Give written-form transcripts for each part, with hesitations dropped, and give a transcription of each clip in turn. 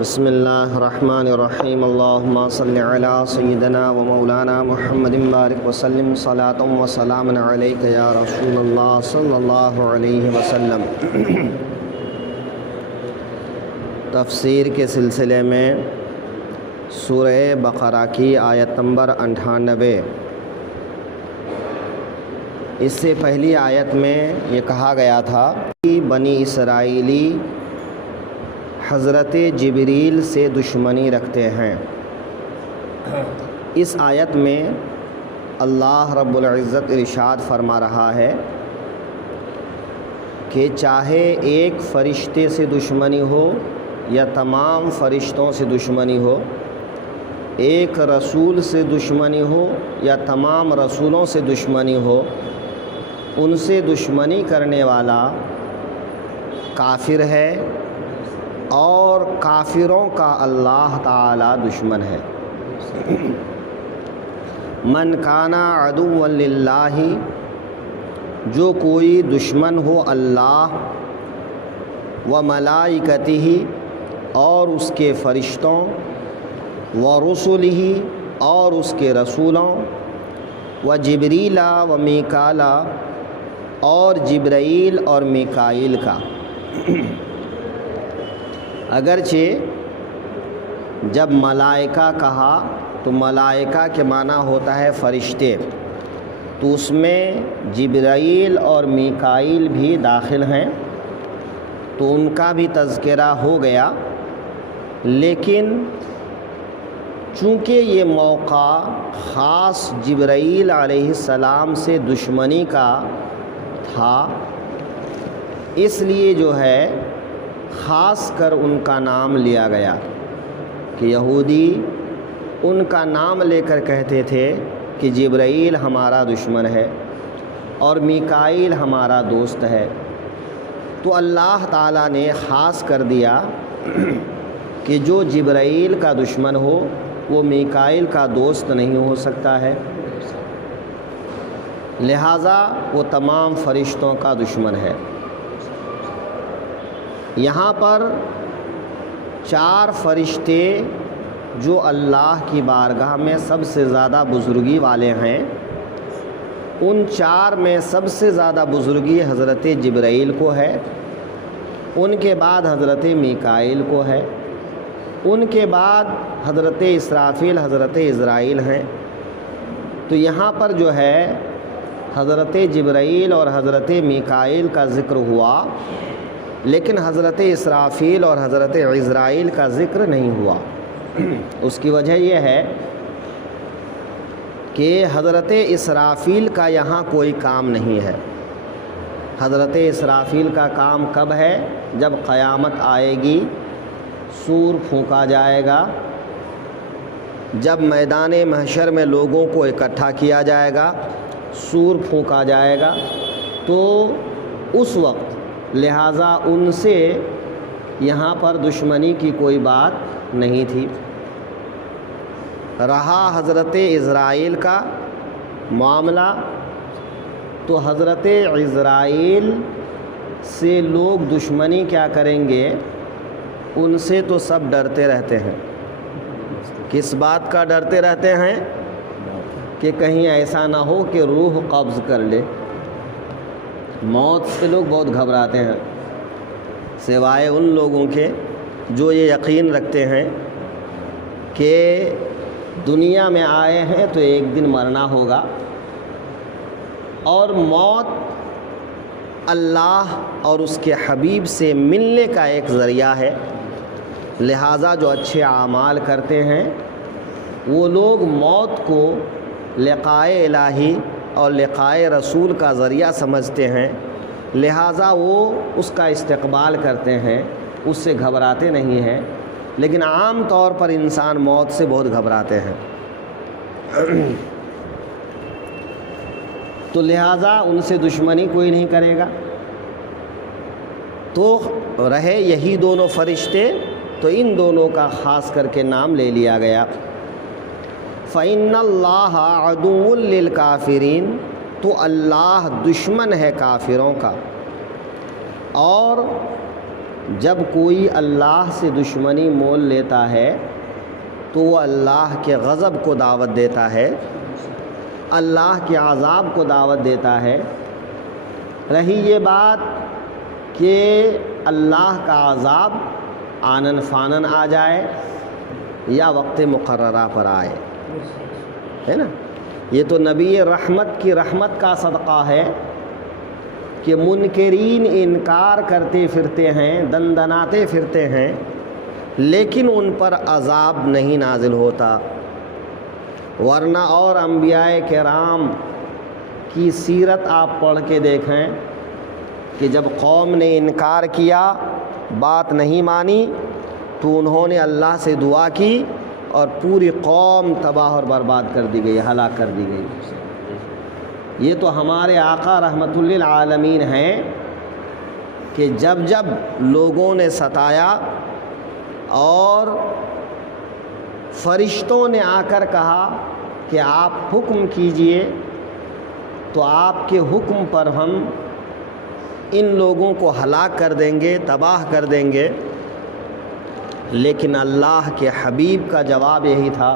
بسم اللہ الرحمن الرحیم اللہم صلی علی سیدنا و مولانا محمد بارک وسلم صلاۃ و سلام علیک یا رسول اللہ صلی اللہ علیہ وسلم۔ تفسیر کے سلسلے میں سورہ بقرہ کی آیت نمبر 98۔ اس سے پہلی آیت میں یہ کہا گیا تھا کہ بنی اسرائیلی حضرت جبریل سے دشمنی رکھتے ہیں۔ اس آیت میں اللہ رب العزت ارشاد فرما رہا ہے کہ چاہے ایک فرشتے سے دشمنی ہو یا تمام فرشتوں سے دشمنی ہو، ایک رسول سے دشمنی ہو یا تمام رسولوں سے دشمنی ہو، ان سے دشمنی کرنے والا کافر ہے اور کافروں کا اللہ تعالی دشمن ہے۔ من کانا عدوا للہ، جو کوئی دشمن ہو اللہ و ملائکتہ اور اس کے فرشتوں، و رسلہ اور اس کے رسولوں، و جبریل و میکال اور جبرائیل اور میکائیل کا۔ اگرچہ جب ملائکہ کہا تو ملائکہ کے معنی ہوتا ہے فرشتے، تو اس میں جبرائیل اور میکائیل بھی داخل ہیں، تو ان کا بھی تذکرہ ہو گیا۔ لیکن چونکہ یہ موقع خاص جبرائیل علیہ السلام سے دشمنی کا تھا، اس لیے جو ہے خاص کر ان کا نام لیا گیا کہ یہودی ان کا نام لے کر کہتے تھے کہ جبرائیل ہمارا دشمن ہے اور میکائیل ہمارا دوست ہے، تو اللہ تعالیٰ نے خاص کر دیا کہ جو جبرائیل کا دشمن ہو وہ میکائیل کا دوست نہیں ہو سکتا ہے، لہٰذا وہ تمام فرشتوں کا دشمن ہے۔ یہاں پر 4 فرشتے جو اللہ کی بارگاہ میں سب سے زیادہ بزرگی والے ہیں، ان 4 میں سب سے زیادہ بزرگی حضرت جبرائیل کو ہے، ان کے بعد حضرت میکائیل کو ہے، ان کے بعد حضرت اسرافیل حضرت عزرائیل ہیں۔ تو یہاں پر جو ہے حضرت جبرائیل اور حضرت میکائیل کا ذکر ہوا، لیکن حضرت اسرافیل اور حضرت عزرائیل کا ذکر نہیں ہوا۔ اس کی وجہ یہ ہے کہ حضرت اسرافیل کا یہاں کوئی کام نہیں ہے۔ حضرت اسرافیل کا کام کب ہے؟ جب قیامت آئے گی، سور پھونکا جائے گا، جب میدان محشر میں لوگوں کو اکٹھا کیا جائے گا، سور پھونکا جائے گا، تو اس وقت لہٰذا ان سے یہاں پر دشمنی کی کوئی بات نہیں تھی۔ رہا حضرت عزرائیل کا معاملہ، تو حضرت عزرائیل سے لوگ دشمنی کیا کریں گے؟ ان سے تو سب ڈرتے رہتے ہیں۔ کس بات کا ڈرتے رہتے ہیں؟ کہ کہیں ایسا نہ ہو کہ روح قبض کر لے۔ موت سے لوگ بہت گھبراتے ہیں، سوائے ان لوگوں کے جو یہ یقین رکھتے ہیں کہ دنیا میں آئے ہیں تو ایک دن مرنا ہوگا، اور موت اللہ اور اس کے حبیب سے ملنے کا ایک ذریعہ ہے، لہٰذا جو اچھے اعمال کرتے ہیں وہ لوگ موت کو لقائے الہی اور لقائے رسول کا ذریعہ سمجھتے ہیں، لہٰذا وہ اس کا استقبال کرتے ہیں، اس سے گھبراتے نہیں ہیں۔ لیکن عام طور پر انسان موت سے بہت گھبراتے ہیں، تو لہٰذا ان سے دشمنی کوئی نہیں کرے گا۔ تو رہے یہی دونوں فرشتے، تو ان دونوں کا خاص کر کے نام لے لیا گیا۔ فَإِنَّ اللَّهَ عَدُوٌّ لِّلْكَافِرِينَ، تو اللہ دشمن ہے کافروں کا، اور جب کوئی اللہ سے دشمنی مول لیتا ہے تو وہ اللہ کے غضب کو دعوت دیتا ہے، اللہ کے عذاب کو دعوت دیتا ہے۔ رہی یہ بات کہ اللہ کا عذاب آنن فانن آ جائے یا وقت مقررہ پر آئے، ہے نا، یہ تو نبی رحمت کی رحمت کا صدقہ ہے کہ منکرین انکار کرتے پھرتے ہیں، دندناتے پھرتے ہیں، لیکن ان پر عذاب نہیں نازل ہوتا۔ ورنہ اور انبیاء کرام کی سیرت آپ پڑھ کے دیکھیں کہ جب قوم نے انکار کیا، بات نہیں مانی، تو انہوں نے اللہ سے دعا کی اور پوری قوم تباہ اور برباد کر دی گئی، ہلاک کر دی گئی۔ یہ تو ہمارے آقا رحمت للعالمین ہیں کہ جب جب لوگوں نے ستایا اور فرشتوں نے آ کر کہا کہ آپ حکم کیجئے، تو آپ کے حکم پر ہم ان لوگوں کو ہلاک کر دیں گے، تباہ کر دیں گے، لیکن اللہ کے حبیب کا جواب یہی تھا،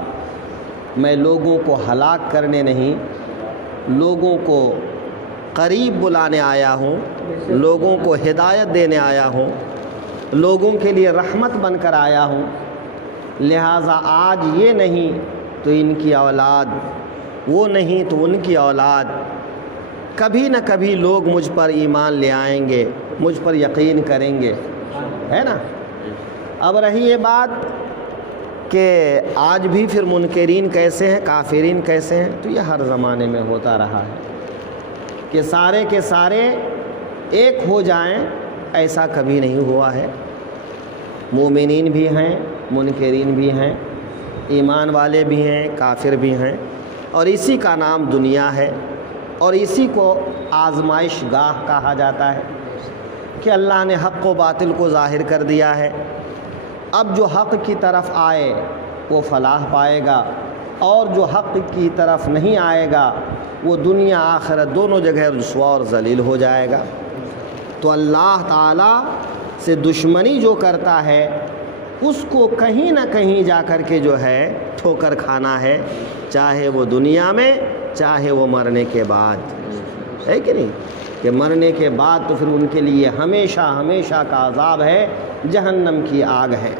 میں لوگوں کو ہلاک کرنے نہیں، لوگوں کو قریب بلانے آیا ہوں، لوگوں کو ہدایت دینے آیا ہوں، لوگوں کے لیے رحمت بن کر آیا ہوں۔ لہٰذا آج یہ نہیں تو ان کی اولاد، وہ نہیں تو ان کی اولاد، کبھی نہ کبھی لوگ مجھ پر ایمان لے آئیں گے، مجھ پر یقین کریں گے، ہے نا۔ اب رہی یہ بات کہ آج بھی پھر منکرین کیسے ہیں، کافرین کیسے ہیں، تو یہ ہر زمانے میں ہوتا رہا ہے کہ سارے کے سارے ایک ہو جائیں، ایسا کبھی نہیں ہوا ہے۔ مومنین بھی ہیں، منکرین بھی ہیں، ایمان والے بھی ہیں، کافر بھی ہیں، اور اسی کا نام دنیا ہے، اور اسی کو آزمائش گاہ کہا جاتا ہے کہ اللہ نے حق و باطل کو ظاہر کر دیا ہے۔ اب جو حق کی طرف آئے وہ فلاح پائے گا، اور جو حق کی طرف نہیں آئے گا وہ دنیا آخرت دونوں جگہ رسوا اور ذلیل ہو جائے گا۔ تو اللہ تعالیٰ سے دشمنی جو کرتا ہے اس کو کہیں نہ کہیں جا کر کے جو ہے ٹھوکر کھانا ہے، چاہے وہ دنیا میں، چاہے وہ مرنے کے بعد، ہے کہ نہیں، کہ مرنے کے بعد تو پھر ان کے لیے ہمیشہ ہمیشہ کا عذاب ہے، جہنم کی آگ ہے۔